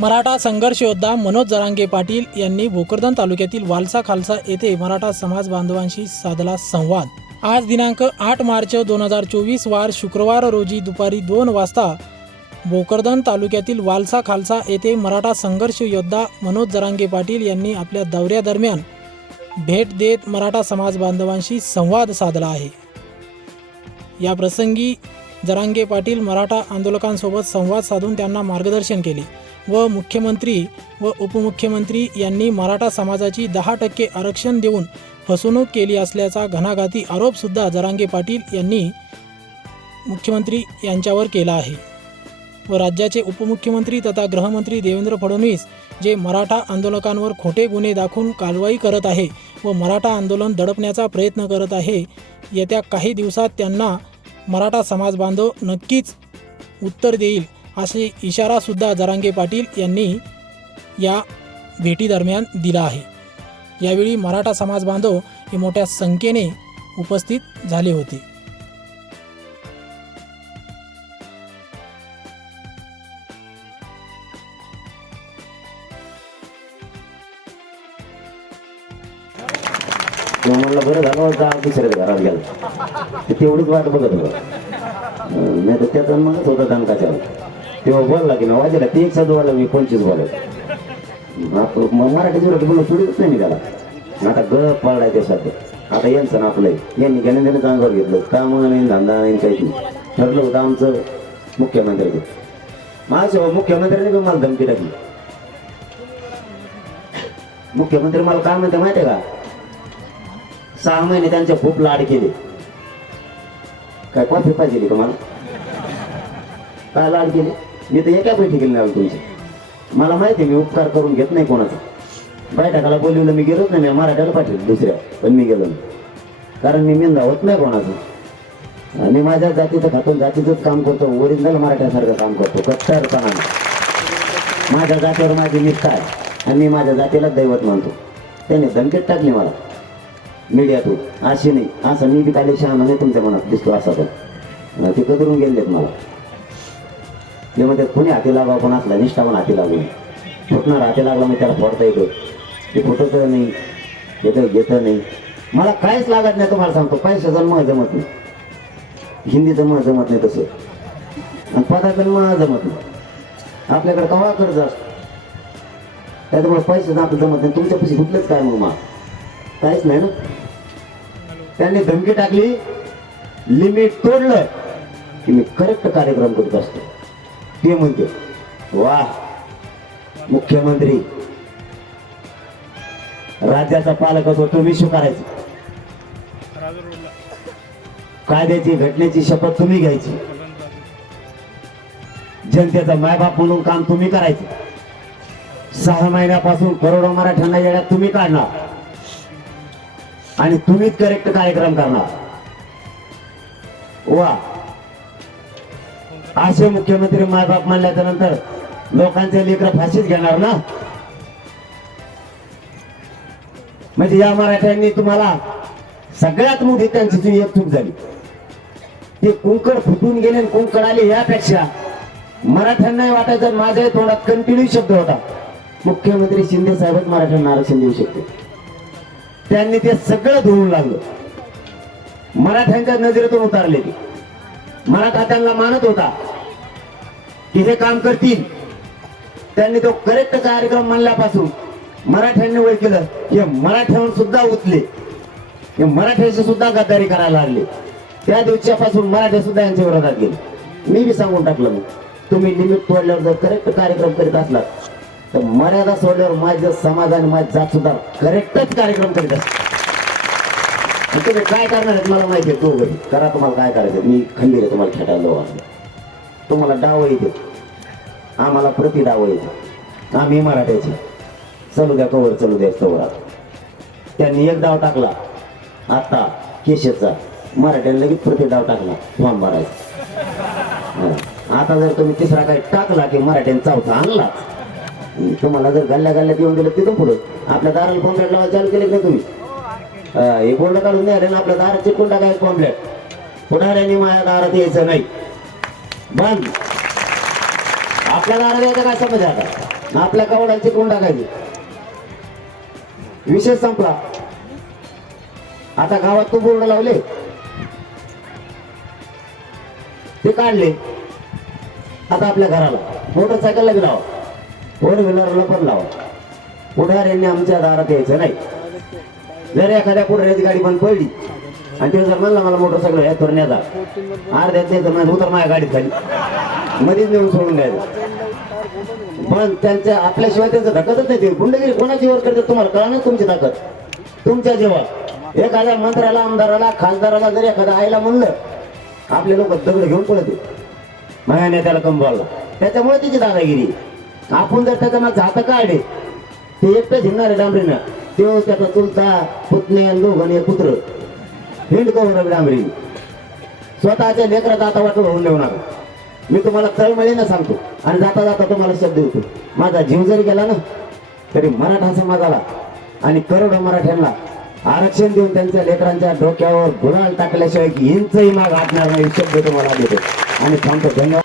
मराठा संघर्ष योद्धा मनोज जरांगे पाटील यांनी भोकरदन तालुक्यातील वालसा खालसा येथे मराठा समाज बांधवांशी साधला संवाद. आज दिनांक आठ मार्च दोन हजार चोवीस वार शुक्रवार रोजी दुपारी दोन वाजता भोकरदन तालुक्यातील वालसा खालसा येथे मराठा संघर्ष योद्धा मनोज जरांगे पाटील यांनी आपल्या दौऱ्यादरम्यान भेट देत मराठा समाज बांधवांशी संवाद साधला आहे. या प्रसंगी जरांगे पाटील मराठा आंदोलकांसोबत संवाद साधून त्यांना मार्गदर्शन केले. व मुख्यमंत्री व उपमुख्यमंत्री यांनी मराठा समाजाची दहा टक्के आरक्षण देऊन फसवणूक केली असल्याचा घणाघाती आरोपसुद्धा जरांगे पाटील यांनी मुख्यमंत्री यांच्यावर केला आहे. व राज्याचे उपमुख्यमंत्री तथा गृहमंत्री देवेंद्र फडणवीस जे मराठा आंदोलकांवर खोटे गुन्हे दाखवून कारवाई करत आहे व मराठा आंदोलन दडपण्याचा प्रयत्न करत आहे येत्या काही दिवसात त्यांना मराठा समाज बांधव नक्कीच उत्तर देईल. असे इशारासुद्धा जरांगे पाटील यांनी या भेटीदरम्यान दिला आहे. यावेळी मराठा समाज बांधव हे मोठ्या संख्येने उपस्थित झाले होते. तेव्हा म्हणलं बरं झालं होतं आज दुसऱ्या घरात गेला. तेवढीच वाट बघत होतं. नाही तर त्याचा मगच होता दणकाच्या तेव्हा बोलला की ना वाजेला ते एक साधूवाला मी पंचवीस बोलायचं मग मराठी जोरात बोलून सोडीच नाही मी त्याला. आता ग पळलाय त्यासाठी आता यांचं ना आपलं यांनी घेणं देणं चांगलं घेतलं. काम नाही धंदा नाही काही नाही. ठरलं होतं आमचं मुख्यमंत्र्याचं. माझ्या मुख्यमंत्र्यांनी पण मला धमकी टाकली. मुख्यमंत्री मला काय म्हणते माहिती आहे का? सहा महिने त्यांचे खूप लाड केले. काय कॉफी पाहिजे का मला? काय लाड केले? मी तर एका बैठकीला नाही आलो तुमची. मला माहिती आहे मी उपकार करून घेत नाही कोणाचा. बैठकाला बोलवलं मी गेलोच नाही मी मराठ्याला पाठवलं दुसऱ्या पण मी गेलो नाही. कारण मी मेंदा होत नाही कोणाचं. आणि माझ्या जातीचं खातून जातीचंच काम करतो ओरिजिनल मराठ्यासारखं काम करतो कट्टरपणाने. माझ्या जातीवर माझी निष्ठा आहे आणि मी माझ्या जातीला दैवत मानतो. त्याने धमकीत टाकली मला. मीडियातून. अशी नाही. असं मी बी काही शहाणा नाही तुमच्या मनात दिसतो असा पण. ते कदरून गेलेत मला. ते मध्ये कोणी हाती लागा पण असला? निष्ठा पण हाती लागू नये. फुटणार हाती लागला मग त्याला फोडता येतो. ते फुटत नाही येतं घेतं नाही. मला काहीच लागत नाही तुम्हाला सांगतो. काहीच जन्म जमत नाही. हिंदीचं मग जमत नाही तसं. आणि पदाचं मग जमत नाही. आपल्याकडे कवा कर्ज असतो? त्याच्यामुळे पैसे आपलं जमत नाही. तुमच्या पैसे कुठलेच काय मग मा? काहीच नाही ना? त्यांनी धमकी टाकली लिमिट तोडलं की मी करेक्ट कार्यक्रम करत असतो. ते म्हणते. वा. मुख्यमंत्री. राज्याचा पालक असो तुम्ही स्वीकारायचं. कायद्याची घटनेची शपथ तुम्ही घ्यायची. जनतेचा मायबाप म्हणून काम तुम्ही करायचं. सहा महिन्यापासून करोडो मराठ्यांना येण्यात तुम्ही काढणार. आणि तुम्हीच करेक्ट कार्यक्रम करणार. वा. असे मुख्यमंत्री मायबाप मानल्याच्या नंतर लोकांचे लेकर फाशीच घेणार ना? म्हणजे या मराठ्यांनी तुम्हाला सगळ्यात मोठी त्यांची एक चूक झाली. ते कुंकड फुटून गेले कुंकड आले यापेक्षा मराठ्यांनाही वाटायचं माझ्याही तोंडात कंटिन्यू शब्द होता. मुख्यमंत्री शिंदे साहेबच मराठ्यांना आरक्षण देऊ शकते त्यांनी ते सगळं धुवून लागलं मराठ्यांच्या नजरेतून उतारले ते. मराठा त्यांना मानत होता. की हे काम करतील त्यांनी तो करेक्ट कार्यक्रम म्हणल्यापासून मराठ्यांनी वय केलं. हे मराठ्यावर सुद्धा उतले. हे मराठ्याशी सुद्धा गद्दारी करायला लागले. त्या दिवसापासून मराठे सुद्धा यांच्या विरोधात गेले. मी बी सांगून टाकलं मग. तुम्ही लिमिट तोडल्यावर जर करेक्ट कार्यक्रम करीत असलात तर मर्यादा सोडल्यावर माझं समाज आणि माझी जात सुद्धा करेक्टच कार्यक्रम करीत असतात तुम्ही काय करणार आहेत मला माहिती आहे तो घरी करा तुम्हाला काय करायचं? मी खंबीर आहे तुम्हाला खेटायला वाटलं. तुम्हाला डाव येते आम्हाला प्रति डाव येते आम्ही मराठ्याचे. चलू द्या कवर चलू द्या कवर आता त्यांनी एक डाव टाकला. आत्ता केशेचा. मराठ्याने लगेच प्रति डाव टाकला. फॉर्म भरायचा. आता जर तुम्ही तिसरा काही टाकला की मराठ्याने चौथा आणला तुम्हाला जर गल्ल्या गल्ल्यात येऊन दिलं तिथून पुढे. आपल्या दाराला पॉम्पलेट लावायला चालू केले का तुम्ही? हे बोर्ड काढून द्या आपलं आपल्या चिकून चिटकून टाकायचं पॉम्पलेट पुढाऱ्यांनी माझ्या दारात यायचं नाही. बंद. आपल्या दारात यायचं काय समज आता? आपल्या कवडाला चिकून टाकायची. विषय संपला. आता गावात तू बोर्ड लावले. ते काढले. आता आपल्या घराला. मोटरसायकलला बी लावा. फोर व्हीलरला पण लावा. पुढाऱ्यांनी आमच्या दारात यायचं नाही. जर एखाद्या पुढाऱ्याची गाडी पण पडली आणि ते जर म्हणलं मला मोटरसायकल या तर नेता अर्ध्यात नाही तर नाही उतर माझ्या गाडीत खाली. मध्येच नेऊन सोडून द्यायचं पण त्यांच्या आपल्याशिवाय त्यांचं धकतच नाही ते. गुंडगिरी कोणाची वर करतात तुम्हाला कळा नाही तुमची ताकद? तुमच्या जेव्हा एखाद्या मंत्र्याला आमदाराला खासदाराला जर एखादा आईला म्हणलं आपले लोक दगड घेऊन पळते माझ्या नेत्याला कंबावला त्याच्यामुळे तिची दादागिरी आपण जर त्याच्या जातं काढले ते एकटं झिरणार आहे डांबरीनं. तो त्याचा चुलता पुतणे आणि पुत्र. हिंड गौरव डांबरी. स्वतःच्या लेकरात आता वाटलं होऊन देणार मी तुम्हाला तळमळीनं सांगतो. आणि जाता जाता तुम्हाला शब्द देतो. माझा जीव जरी गेला ना तरी मराठा समाजाला आणि करोडो मराठ्यांना आरक्षण देऊन त्यांच्या लेकरांच्या डोक्यावर गुलाल टाकल्याशिवाय इंचही माग आटणार नाही शब्द तुम्हाला देतो. आणि सांगतो धन्यवाद.